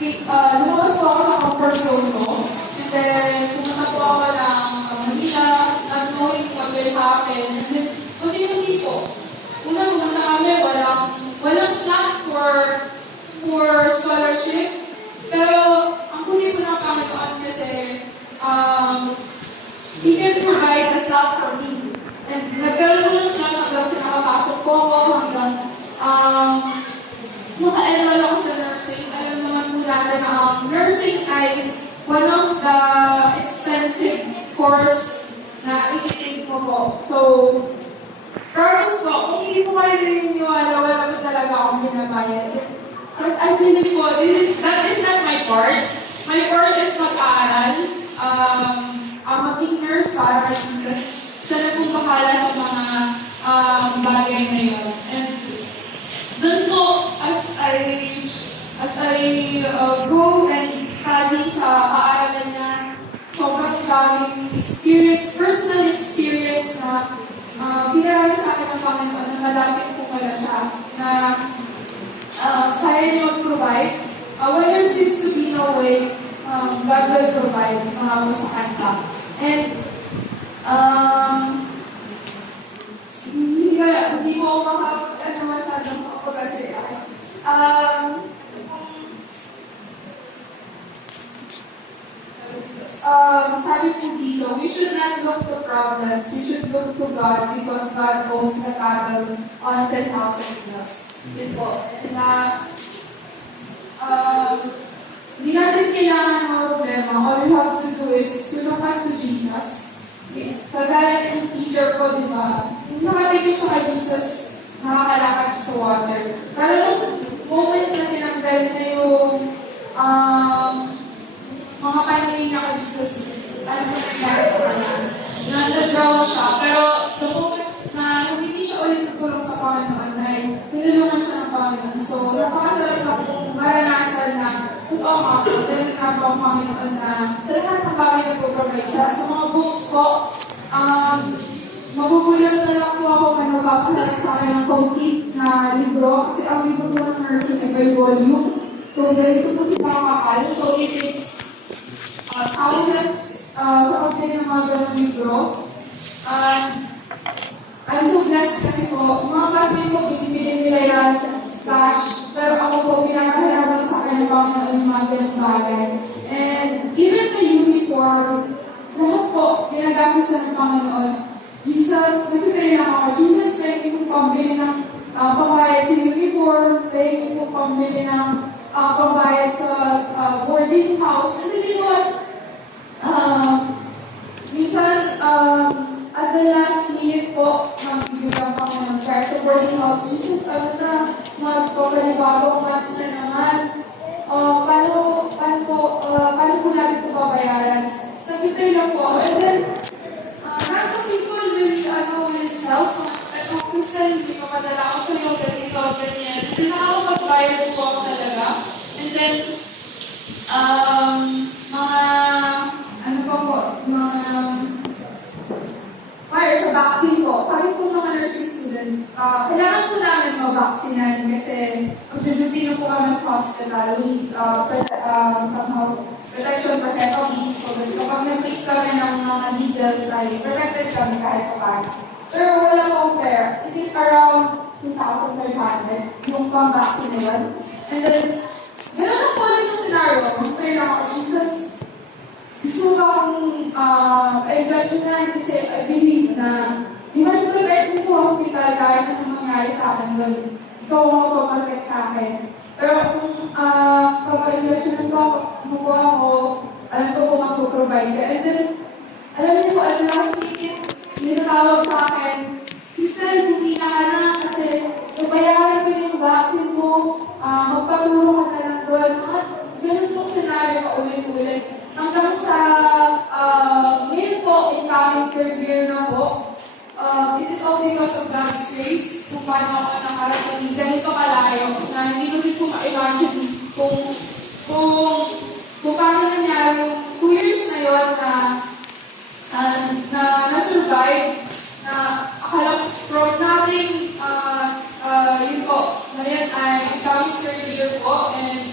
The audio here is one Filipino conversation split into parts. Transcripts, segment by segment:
lumabas po ako sa comfort zone ko. And then, pumunta po ako ng Manila, not knowing what will happen. And then, unti-unti po. Una, pumunta kami, walang slot for scholarship. Pero, ang huli po ng Panginoon kasi, He can provide a slot for me. And nagkaroon po ng slot hanggang sa nakapasok po ako, hanggang maka-enroll ako sa nursing. Alam naman po natin na nursing ay one of the expensive course na i-take ko po. So, promise po, kung hindi po kayo naniniwala, wala po talaga akong binabayad. Because I believe po, that is not my part. My part is mag-aaral, maging nurse para kay Jesus. Siya na po bahala sa mga bagay na yun. And doon po, as I go and study sa paaralan niya, sobrang daming experience, personal experience na pinarami sa akin ng Panginoon na malapit po pala siya, na kaya niyo provide. When there seems to be no way, God will provide po sa kanta. And hindi mo ako masyadong makapag-serious. Sabi po dito, we should not look to problems. We should look to God because God owns the cattle on 10,000 hills. Yun po. Na, hindi natin kailangan ng problema. All you have to do is to look up to Jesus. Kagaya ng Peter po, di ba? Yung nakatingin siya kay Jesus, nakakalakad siya sa water. Pero nung moment na tinanggal na yung mga paningin niya kay Jesus, ano po nangyari sa kanya? Nag-draw siya. Pero the moment na hindi siya ulit nagtulong sa Panginoon, ay tinulungan siya ng Panginoon. So, napakasarap na kung maranasan na kung nga po, dahil nga po ang Panginoon na sa lahat ng bagay na po provide siya. Sa mga books po, magugulat na lang po ako kung magpapasalat sa akin ng complete na libro. Kasi ang libro po ng nursing ay by volume. So, ganito po sila kakakal. So, it takes thousands sa pagpili ng mga ganong libro. I'm so blessed kasi po, mga classmates ko, binibili nila yan cash. Pero ako po, pinakahirapan sa akin ng Panginoon yung mga ganong bagay. And even my uniform, lahat po, pinagasasan ng Panginoon. Jesus, nagpipili lang ako, Jesus, pwede ko pambili ng pambayad sa uniform, pwede ko pambili ng pambayad sa boarding house. And then you know what? Minsan, at the last minute po, magbibigyan pa ako ng prayer sa boarding house. Jesus, ano na, magpapalibagong months na naman. Paano po natin ito babayaran? Nag-pray lang po ako. And then, random people will help. Kung Crystal, hindi mapadala ako sa iyo, ganito, ganyan. Hindi nakakapagbayad po ako talaga. And then, sa vaccine po, kami po mga nursing student, kailangan po namin mag-vaccinan kasi mag-duty na po kami sa hospital. We need somehow protection for hepatitis. So, kapag na-prick kami ng mga needles, ay protected kami kahit pa. Pero wala pong fair. It is around 2,500 yung pang-vaccine na yun. And then, gano'n na po rin yung scenario. Mag-pray lang ako, Jesus, gusto mo ba akong pa-injection na kasi I believe na di ba protect mo sa hospital kahit anong mangyari sa akin doon. Ikaw mo pa-protect sa akin. Pero kung pa-injection mo po ako, alam ko kung mag-provide ka. And then, alam niyo po, at last minute, ninatawag sa akin, Crystal, bumila ka na kasi nabayaran ko yung vaccine mo, magpatulong ka na lang doon. Ganun pong senaryo pa ulit-ulit. Hanggang sa ngayon po, incoming third year na po, it is all because of God's grace kung paano ako nakarating ganito kalayo na hindi ko din po ma-imagine kung paano nangyari yung 2 years na yun na survive na akala from nothing yun po, ngayon ay incoming third year po and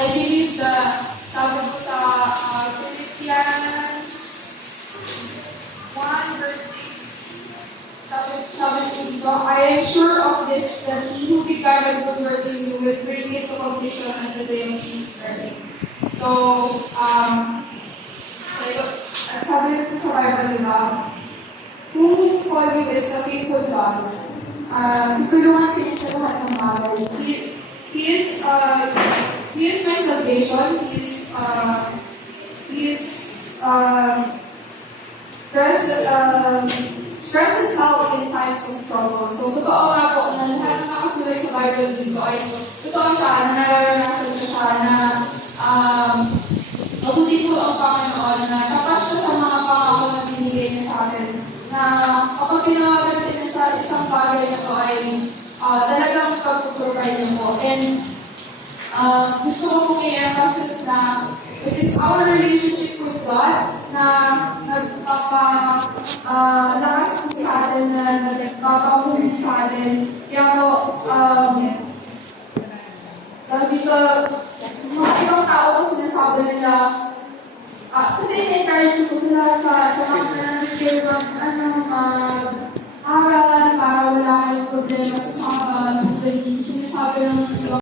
I believe that sabi ko sa Philippians 1 verse 6, sabi ko dito, I am sure of this, that he who began a good work in you will bring it to completion until the day of Jesus Christ. So, sabi nito sa Bible, di ba? Who for you is a faithful God. Tulungan kayo sa lahat ng bagay. He is my salvation. He is present help in times of trouble. So, totoo nga po na lahat ng nakasulat sa Bible dito ay totoo siya, na nararanasan siya na mabuti po ang Panginoon na tapat siya sa mga pangako na binigay niya sa atin. Na kapag tinawagan din sa isang bagay na to ay talagang pag-provide niyo po. And gusto ko pong i-emphasis na it is our relationship with God na nagpapalakas po sa atin, na nagpapapulis sa atin. Kaya po, dito, mga ibang tao po sinasabi nila, kasi in-encourage ko sila sa mga nangyayari mag-aral para wala kayong problema sa sinasabi ng ibang